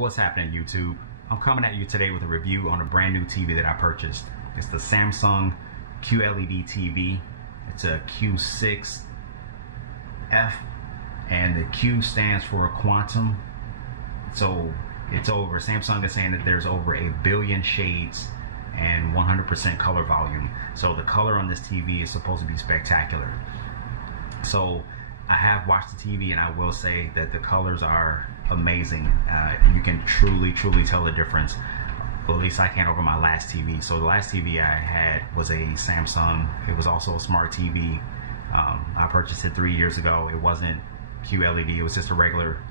What's happening, YouTube? I'm coming at you today with a review on a brand new TV that I purchased. It's the Samsung QLED TV. It's a Q6F, and the Q stands for quantum. So Samsung is saying that there's over 1 billion shades and 100% color volume. So the color on this TV is supposed to be spectacular. So I have watched the TV, and I will say that the colors are amazing. You can truly tell the difference. Well, at least I can over my last TV. So the last TV I had was a Samsung. It was also a smart TV. I purchased it 3 years ago. It wasn't QLED. It was just a regular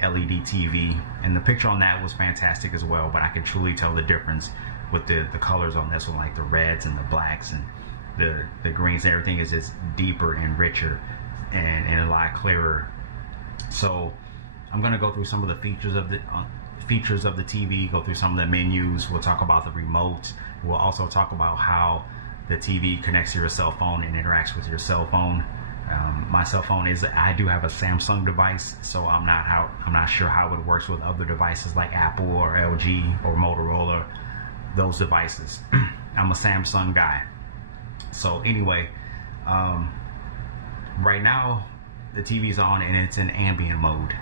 LED TV, and the picture on that was fantastic as well. But I can truly tell the difference with the colors on this one, like the reds and the blacks and the greens. Everything is just deeper and richer and a lot clearer. So I'm going to go through some of the features of the TV, go through some of the menus. We'll talk about the remote. We'll also talk about how the TV connects to your cell phone and interacts with your cell phone. My cell phone I do have a Samsung device, so I'm not sure how it works with other devices like Apple or LG or Motorola, those devices. I'm a Samsung guy. So anyway, right now the TV's on and it's in ambient mode.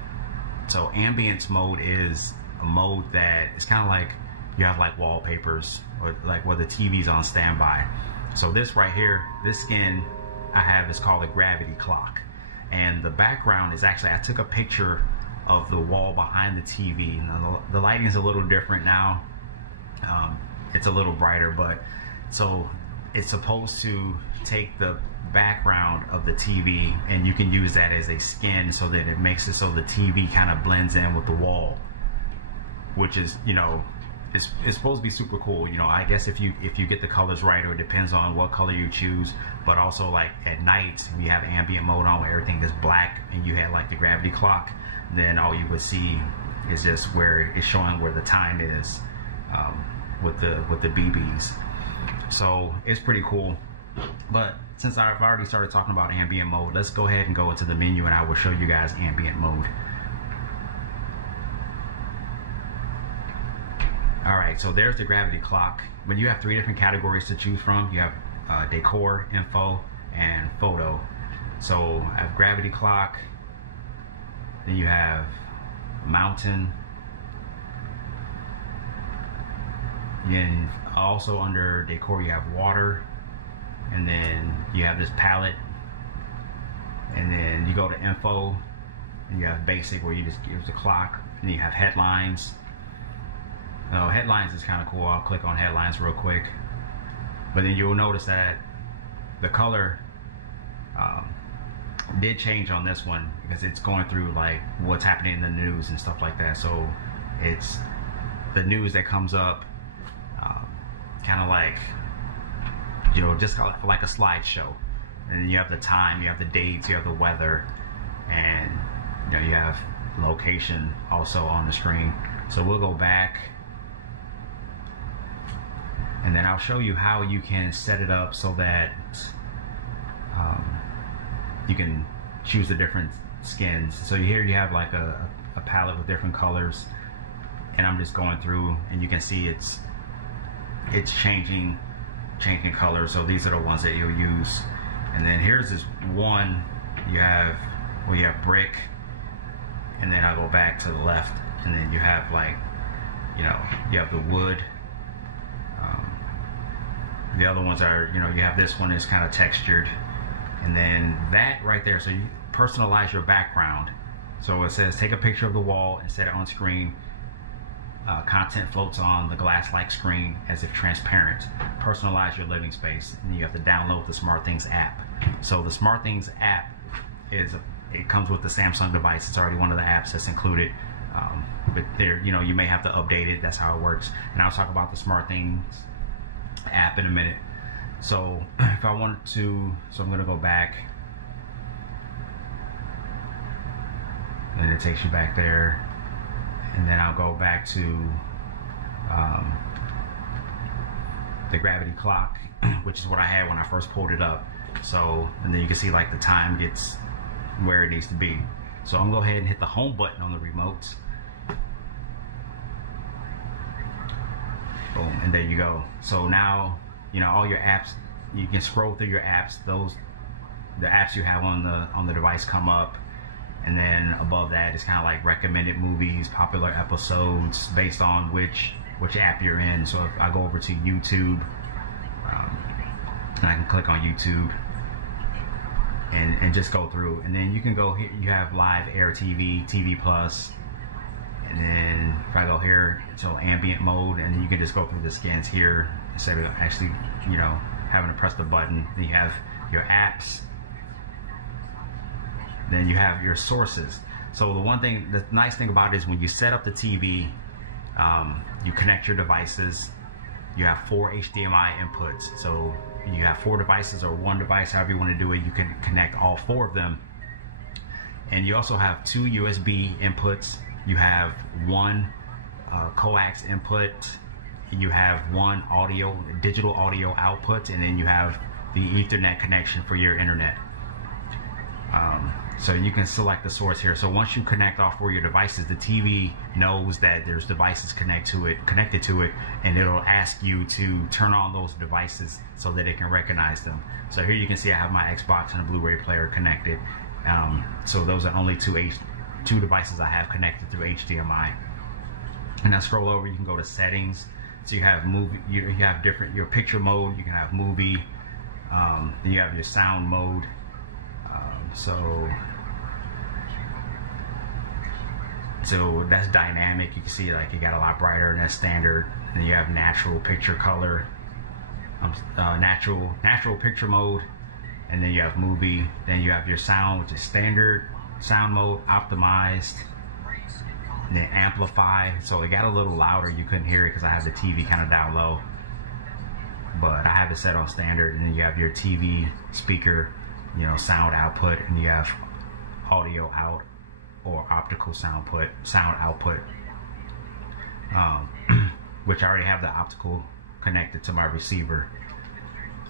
So ambience mode is a mode that is kind of like you have like wallpapers, or like where the TV's on standby. So this right here, this skin I have is called a gravity clock, and the background is actually, I took a picture of the wall behind the TV. And the lighting is a little different now. It's a little brighter, but so it's supposed to take the background of the TV, and you can use that as a skin so that it makes it so the TV kind of blends in with the wall, which is, you know, it's supposed to be super cool. You know, I guess if you get the colors right, or it depends on what color you choose. But also, like at night, we have ambient mode on where everything is black, and you had like the gravity clock, then all you would see is just where it's showing where the time is, with the BBs. So it's pretty cool. But since I've already started talking about ambient mode, let's go ahead and go into the menu, and I will show you guys ambient mode. Alright, so there's the gravity clock. But you have 3 different categories to choose from. You have decor, info, and photo. So I have gravity clock, then you have mountain, and also under decor you have water, and then you have this palette, and then you go to info and you have basic, where you just give the clock, and then you have headlines. Now, headlines is kind of cool. I'll click on headlines real quick, but then you'll notice that the color did change on this one, because it's going through like what's happening in the news and stuff like that. So it's the news that comes up, kind of like, you know, just like a slideshow. And then you have the time, you have the dates, you have the weather, and you know, you have location also on the screen. So we'll go back, and then I'll show you how you can set it up so that you can choose the different skins. So here you have like a palette with different colors, and I'm just going through, and you can see it's changing color. So these are the ones that you'll use. And then here's this one you have brick, and then I'll go back to the left, and then you have like, you know, you have the wood. The other ones are, you know, you have this one is kind of textured, and then that right there. So you personalize your background. So it says take a picture of the wall and set it on screen. Content floats on the glass-like screen as if transparent. Personalize your living space, and you have to download the SmartThings app. So the SmartThings app it comes with the Samsung device. It's already one of the apps that's included. But there, you know, you may have to update it. That's how it works. And I'll talk about the SmartThings app in a minute. So if I wanted to, so I'm going to go back, and it takes you back there, and then I'll go back to the gravity clock, which is what I had when I first pulled it up. So, and then you can see like the time gets where it needs to be. So I'm going to go ahead and hit the home button on the remote, Boom, and there you go. So now, you know, all your apps, you can scroll through your apps. The apps you have on the device come up, and then above that it's kind of like recommended movies, popular episodes based on which app you're in. So if I go over to YouTube, and I can click on YouTube and just go through, and then you can go here. You have live air TV, TV Plus, and then if I go here, so ambient mode, and then you can just go through the scans here instead of actually, you know, having to press the button. Then you have your apps. Then you have your sources. So the nice thing about it is when you set up the TV, you connect your devices. You have 4 HDMI inputs. So you have 4 devices or one device, however you want to do it. You can connect all 4 of them. And you also have 2 USB inputs. You have 1 coax input. You have 1 digital audio output, and then you have the Ethernet connection for your internet. So you can select the source here. So once you connect all 4 of your devices, the TV knows that there's devices connected to it, and it'll ask you to turn on those devices so that it can recognize them. So here you can see I have my Xbox and a Blu-ray player connected. So those are only 2 devices I have connected through HDMI. And I scroll over, you can go to settings. So you have movie, you have your picture mode, you can have movie, then you have your sound mode. So that's dynamic. You can see like it got a lot brighter, and that's standard. And then you have natural picture color, natural picture mode, and then you have movie. Then you have your sound, which is standard sound mode, optimized, and then amplify. So it got a little louder. You couldn't hear it because I have the TV kind of down low, but I have it set on standard. And then you have your TV speaker, you know, sound output, and you have audio out or optical sound output, which I already have the optical connected to my receiver.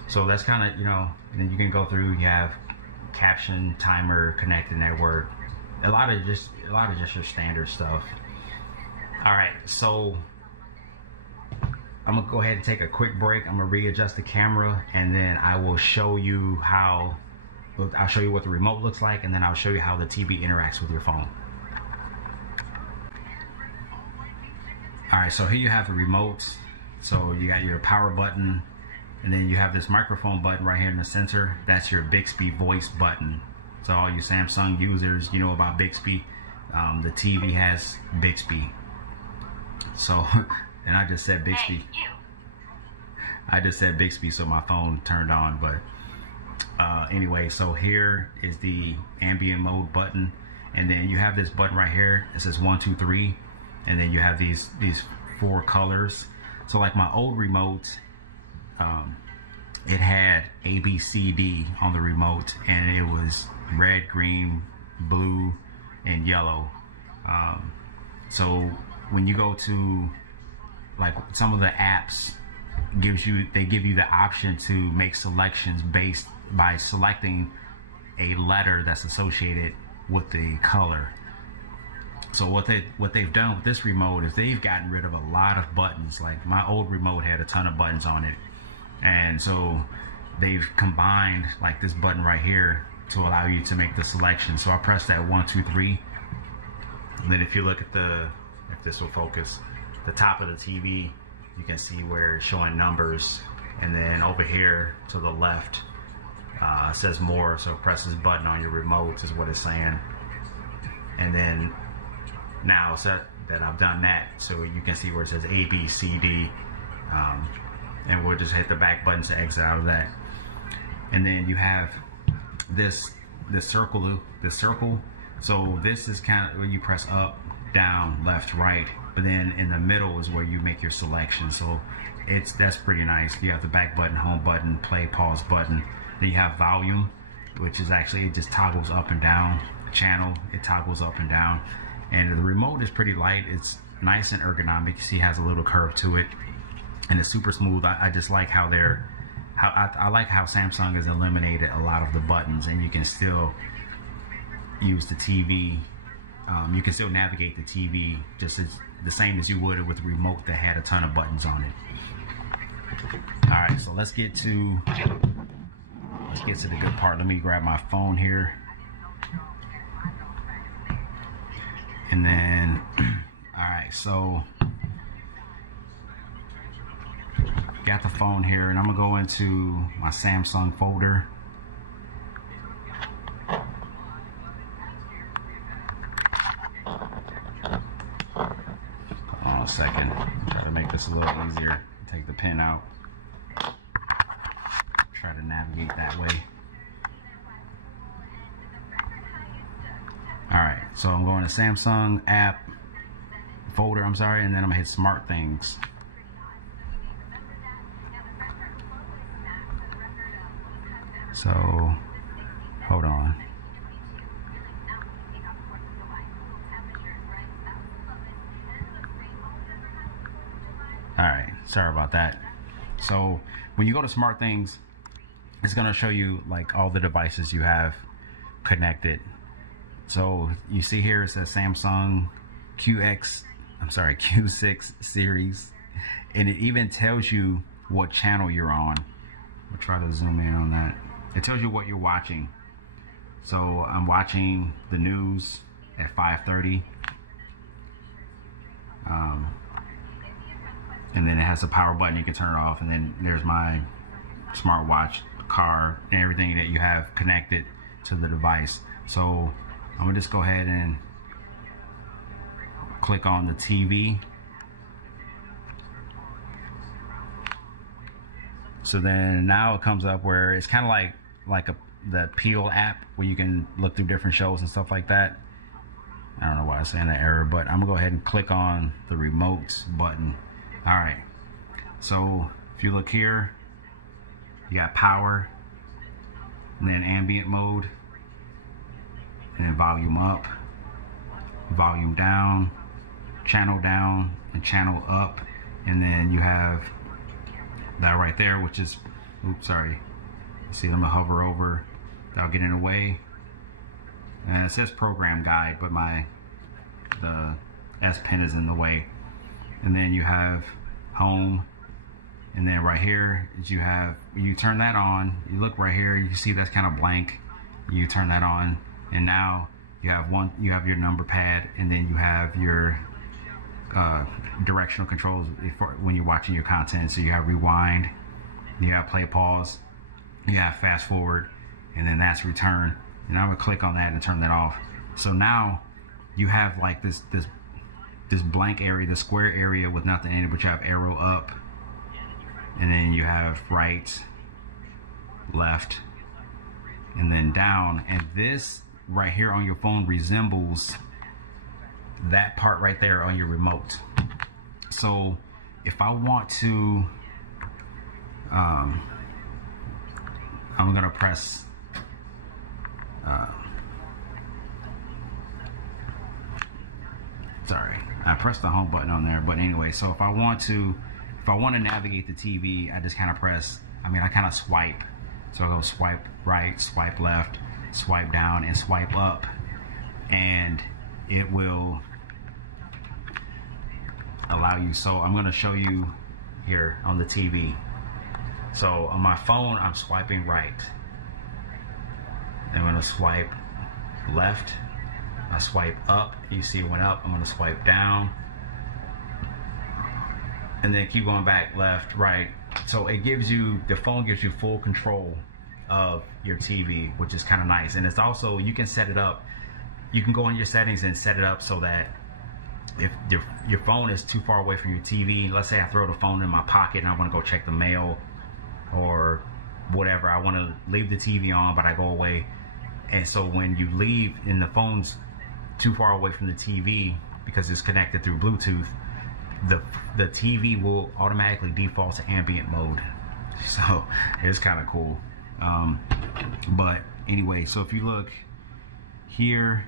So that's kind of, you know, and then you can go through, you have caption, timer, connected network, a lot of just your standard stuff. All right, so I'm gonna go ahead and take a quick break. I'm gonna readjust the camera, and then I will show you I'll show you what the remote looks like, and then I'll show you how the TV interacts with your phone. Alright, so here you have the remote. So you got your power button, and then you have this microphone button right here in the center. That's your Bixby voice button. So all you Samsung users, you know about Bixby. The TV has Bixby. So, and I just said Bixby. I just said Bixby, so my phone turned on, but anyway, so here is the ambient mode button, and then you have this button right here. It says 1, 2, 3, and then you have these 4 colors. So like my old remote, it had A, B, C, D on the remote, and it was red, green, blue, and yellow. So when you go to like some of the apps, they give you the option to make selections based by selecting a letter that's associated with the color. So what they've done with this remote is they've gotten rid of a lot of buttons. Like my old remote had a ton of buttons on it, and so they've combined like this button right here to allow you to make the selection. So I press that 1, 2, 3, and then if you look at if this will focus, the top of the TV, you can see where it's showing numbers, and then over here to the left it says more. So press this button on your remote is what it's saying. And then now so that I've done that, so you can see where it says A, B, C, D, and we'll just hit the back button to exit out of that. And then you have this circle. So this is kind of when you press up, down, left, right, but then in the middle is where you make your selection. So that's pretty nice. You have the back button, home button, play, pause button. Then you have volume, which is actually, it just toggles up and down. Channel, it toggles up and down. And the remote is pretty light. It's nice and ergonomic. You see it has a little curve to it, and it's super smooth. I just like how I like how Samsung has eliminated a lot of the buttons, and you can still use the TV you can still navigate the TV just as the same as you would with a remote that had a ton of buttons on it. All right, so let's get to the good part. Let me grab my phone here, and then all right, so got the phone here, and I'm gonna go into my Samsung folder. Hold on a second. Try to make this a little easier. Take the pen out. Try to navigate that way. Alright, so I'm going to Samsung app folder, I'm sorry, and then I'm gonna hit Smart Things. So hold on. Alright, sorry about that. So when you go to Smart Things, it's going to show you like all the devices you have connected. So you see here it says Samsung Q6 series, and it even tells you what channel you're on. We'll try to zoom in on that. It tells you what you're watching. So I'm watching the news at 5:30. And then it has a power button, you can turn it off, and then there's my smartwatch, car, and everything that you have connected to the device. So I'm gonna just go ahead and click on the TV. So then now it comes up where it's kind of like the Peel app where you can look through different shows and stuff like that. I don't know why I'm saying that error, but I'm gonna go ahead and click on the remote button. All right, so if you look here, you got power, and then ambient mode, and then volume up, volume down, and channel up, and then you have that right there, which is, oops, sorry. See, I'm gonna hover over, that'll get in the way, and it says program guide, but the S Pen is in the way. And then you have home, and then right here is you turn that on, you look right here, you see that's kind of blank, you turn that on, and now you have your number pad, and then you have your directional controls when you're watching your content. So you have rewind, you have play pause, you have fast forward, and then that's return. And I would click on that and turn that off. So now you have like this blank area, the square area with nothing in it, but you have arrow up, and then you have right, left, and then down. And this right here on your phone resembles that part right there on your remote. So if I want to, I'm gonna press sorry, I pressed the home button on there, but anyway, so if I want to navigate the TV, I just kind of I kind of swipe. So I'll go swipe right, swipe left, swipe down, and swipe up, and it will allow you. So I'm going to show you here on the TV. So on my phone, I'm swiping right. I'm going to swipe left. I swipe up. You see it went up. I'm going to swipe down, and then keep going back, left, right. So it gives you, the phone gives you full control of your TV, which is kind of nice. And it's also, you can set it up. You can go in your settings and set it up so that if your phone is too far away from your TV, let's say I throw the phone in my pocket and I want to go check the mail or whatever, I want to leave the TV on, but I go away. And so when you leave and the phone's too far away from the TV because it's connected through Bluetooth, the TV will automatically default to ambient mode. So it's kind of cool. But anyway, so if you look here,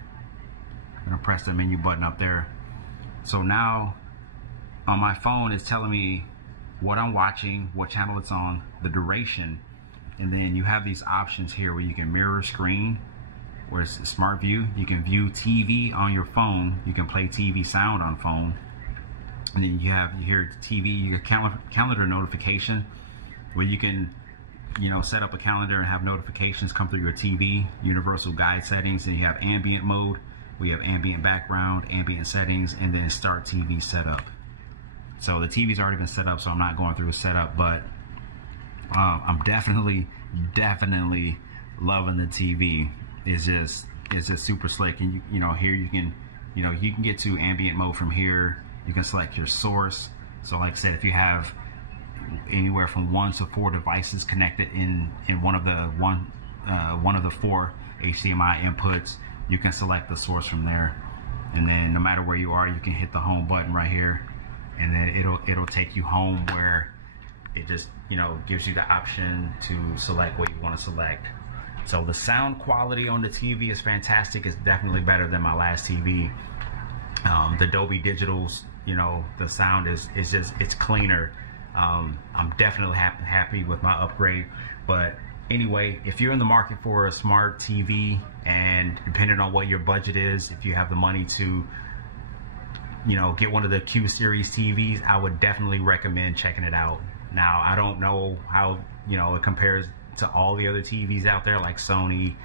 I'm gonna press the menu button up there. So now on my phone, it's telling me what I'm watching, what channel it's on, the duration, and then you have these options here where you can mirror screen, where it's Smart View. You can view TV on your phone. You can play TV sound on phone. And then you hear TV, you get calendar notification, where you can, you know, set up a calendar and have notifications come through your TV. Universal guide settings, and you have ambient mode. We have ambient background, ambient settings, and then start TV setup. So the TV's already been set up, so I'm not going through a setup, but I'm definitely loving the TV. It's just super slick. And you know, here you can get to ambient mode from here. You can select your source. So like I said, if you have anywhere from 1 to 4 devices connected in one of the 4 HDMI inputs, you can select the source from there. And then no matter where you are, you can hit the home button right here, and then it'll take you home, where it just, you know, gives you the option to select what you want to select. So the sound quality on the TV is fantastic. It's definitely better than my last TV. The Dolby Digital's, you know, the sound is it's cleaner. I'm definitely happy with my upgrade. But anyway, if you're in the market for a smart TV, and depending on what your budget is, if you have the money to, you know, get one of the Q series TVs, I would definitely recommend checking it out. Now, I don't know how, you know, it compares to all the other TVs out there, like Sony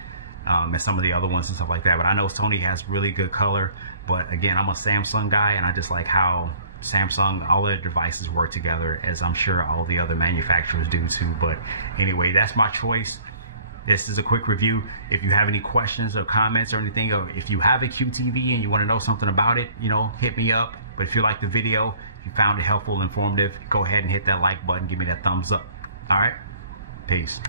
and some of the other ones and stuff like that, but I know Sony has really good color. But again, I'm a Samsung guy, and I just like how Samsung, all their devices work together, as I'm sure all the other manufacturers do too. But anyway, that's my choice. This is a quick review. If you have any questions or comments or anything, or if you have a QTV and you want to know something about it, you know, hit me up. But if you like the video, if you found it helpful, informative, go ahead and hit that like button, give me that thumbs up. All right, peace.